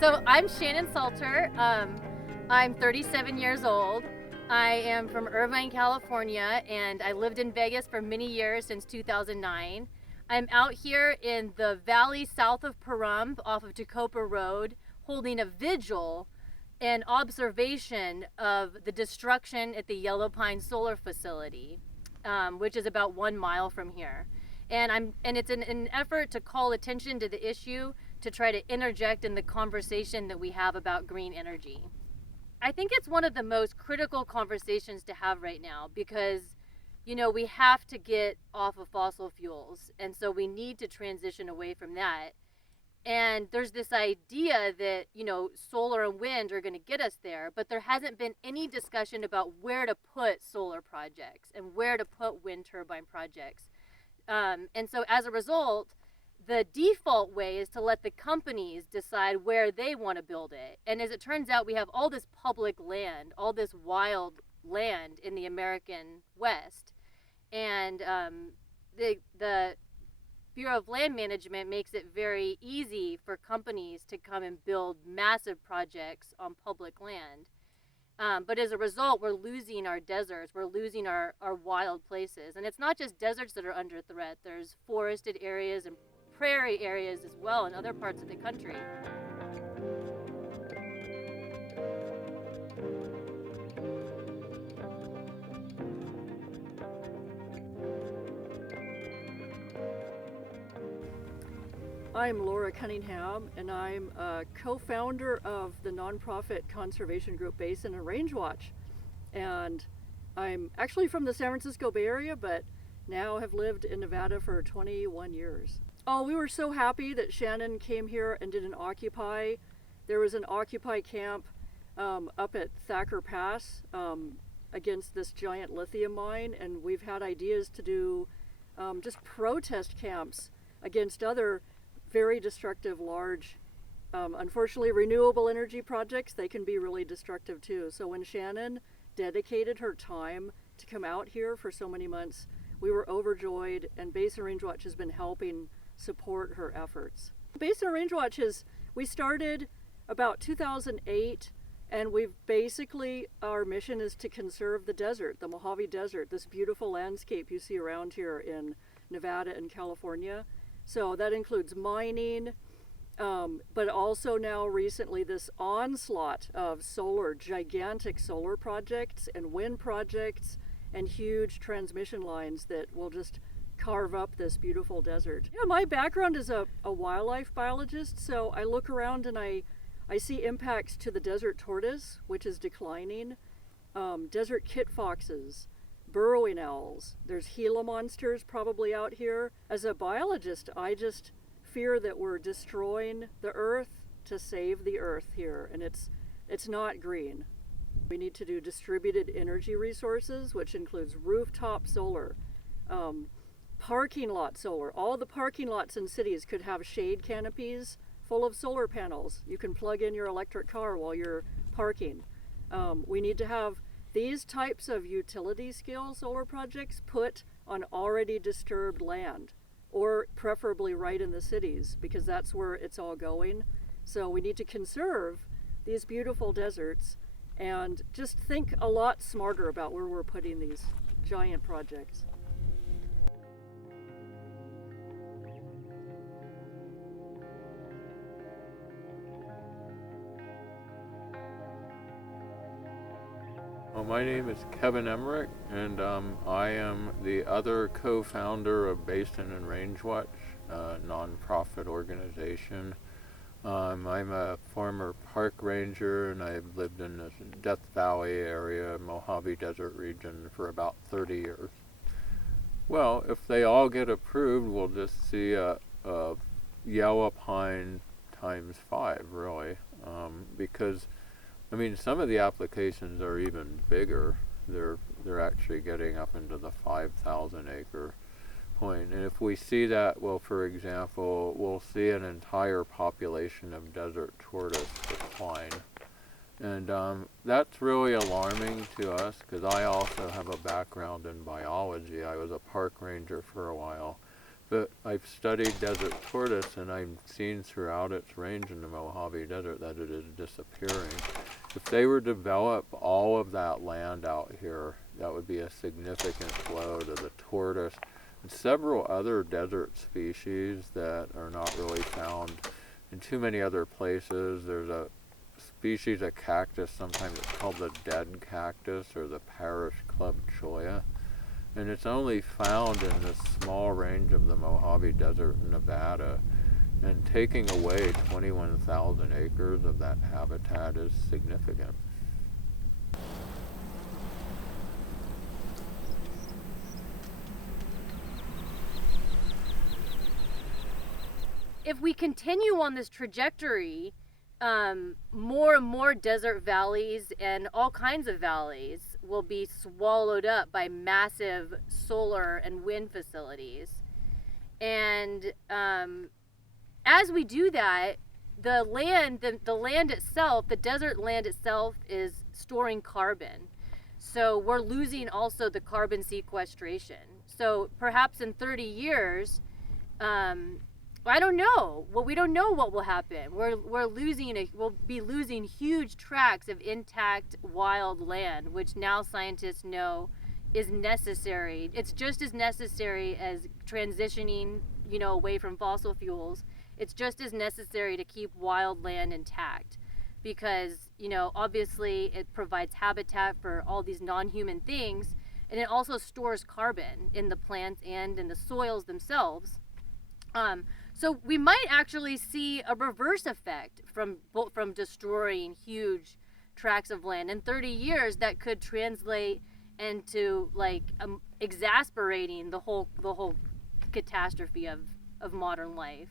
So I'm Shannon Salter. I'm 37 years old. I am from Irvine, California, and I lived in Vegas for many years since 2009. I'm out here in the valley south of Pahrump off of Tacopa Road holding a vigil and observation of the destruction at the Yellow Pine Solar Facility, which is about 1 mile from here. And it's an effort to call attention to the issue, to try to interject in the conversation that we have about green energy. I think it's one of the most critical conversations to have right now because, we have to get off of fossil fuels. And so we need to transition away from that. And there's this idea that, solar and wind are going to get us there, but there hasn't been any discussion about where to put solar projects and where to put wind turbine projects. And so as a result, the default way is to let the companies decide where they want to build it. And as it turns out, we have all this public land, all this wild land in the American West. And the Bureau of Land Management makes it very easy for companies to come and build massive projects on public land. But as a result, we're losing our deserts, we're losing our wild places. And it's not just deserts that are under threat, there's forested areas and prairie areas as well in other parts of the country. I'm Laura Cunningham, and I'm a co-founder of the nonprofit conservation group Basin and Range Watch. And I'm actually from the San Francisco Bay Area, but now have lived in Nevada for 21 years. Oh, we were so happy that Shannon came here and did an Occupy. There was an Occupy camp up at Thacker Pass against this giant lithium mine, and we've had ideas to do just protest camps against other very destructive, large, unfortunately, renewable energy projects. They can be really destructive too. So when Shannon dedicated her time to come out here for so many months, we were overjoyed, and Basin Range Watch has been helping support her efforts. Basin Range Watch we started about 2008, and our mission is to conserve the desert, the Mojave Desert, this beautiful landscape you see around here in Nevada and California. So that includes mining, but also now recently this onslaught of gigantic solar projects and wind projects and huge transmission lines that will just carve up this beautiful desert. Yeah, my background is a wildlife biologist, so I look around and I see impacts to the desert tortoise, which is declining, desert kit foxes, burrowing owls. There's Gila monsters probably out here. As a biologist, I just fear that we're destroying the earth to save the earth here, and it's not green. We need to do distributed energy resources, which includes rooftop solar, parking lot solar. All the parking lots in cities could have shade canopies full of solar panels. You can plug in your electric car while you're parking. We need to have these types of utility scale solar projects put on already disturbed land, or preferably right in the cities, because that's where it's all going. So we need to conserve these beautiful deserts and just think a lot smarter about where we're putting these giant projects. Well, my name is Kevin Emmerich, and I am the other co-founder of Basin and Range Watch, a nonprofit organization. I'm a former park ranger, and I've lived in the Death Valley area, Mojave Desert region, for about 30 years. Well, if they all get approved, we'll just see a yellow pine times 5, really, because some of the applications are even bigger. They're actually getting up into the 5,000 acre point. And if we see that, well, for example, we'll see an entire population of desert tortoise decline. And that's really alarming to us, because I also have a background in biology. I was a park ranger for a while. But I've studied desert tortoise, and I've seen throughout its range in the Mojave Desert that it is disappearing. If they were to develop all of that land out here, that would be a significant blow to the tortoise and several other desert species that are not really found in too many other places. There's a species of cactus, sometimes it's called the dead cactus or the parish club cholla. And it's only found in this small range of the Mojave Desert in Nevada. And taking away 21,000 acres of that habitat is significant. If we continue on this trajectory, more and more desert valleys and all kinds of valleys will be swallowed up by massive solar and wind facilities. And as we do that, the land itself, the desert land itself, is storing carbon. So we're losing also the carbon sequestration. So perhaps in 30 years, I don't know. Well, we don't know what will happen. We'll be losing huge tracts of intact wild land, which now scientists know is necessary. It's just as necessary as transitioning, away from fossil fuels. It's just as necessary to keep wild land intact because, obviously it provides habitat for all these non-human things, and it also stores carbon in the plants and in the soils themselves. So we might actually see a reverse effect from destroying huge tracts of land. In 30 years, that could translate into exasperating the whole catastrophe of modern life.